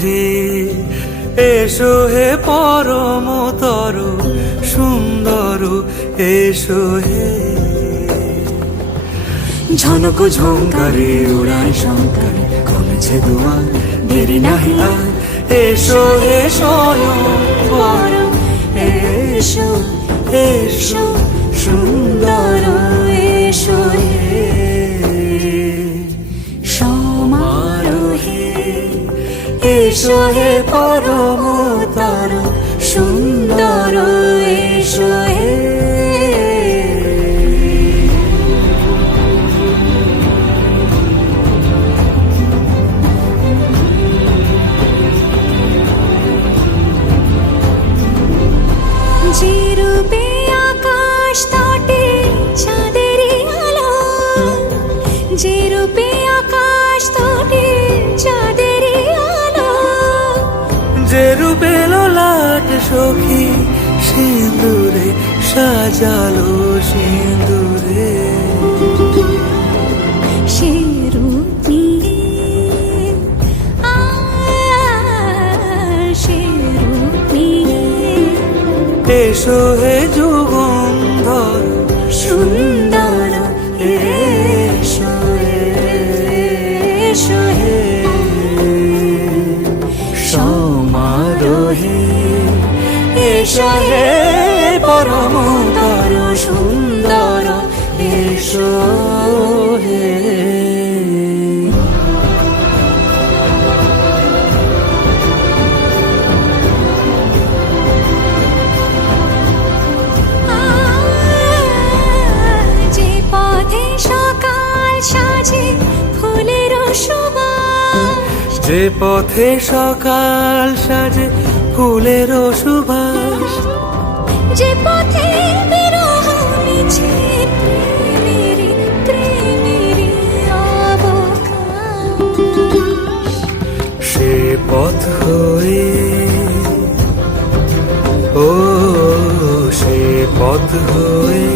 হে এসো হে পরমতর সুন্দর এসো হে। ঝনক ঝঙ্কারে উড়ায় শঙ্কারে কমেছে দুয়ার দেরি নাহি আর এসো হে স্বয়ং পরম এসো এসো সুন্দর এসো হে সমারোহে এসো হে পরমতর সুন্দর এসো হে। যে রূপে আকাশ তটে চাঁদেরই আলো, যে রূপে আকাশ তটে চাঁদেরই আলো, যে রূপে ললাট সখী সিঁদুরে সাজালো সিঁদুরে সে রূপ নিয়ে সে রূপ নিয়ে এসো হে যুগন্ধর সুন্দর এসো এসো হে সমারোহে এসো হে পরমতর সুন্দর এসো হে। যে পথে সকাল সাজে ফুলের সুবাস, যে পথে সকাল সাজে ফুলের সুবাস, যে পথে বিরহ মিছে প্রেমেরই প্রেমেরই অবকাশ, সে পথ হয়ে ও সে পথ হয়ে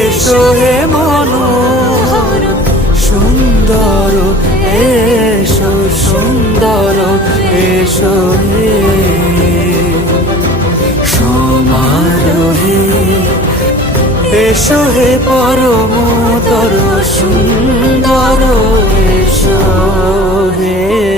এসো হে মনোহর সুন্দর এসো সুন্দর এসো হে সমারোহে এসো হে পরমতর সুন্দর এসো হে।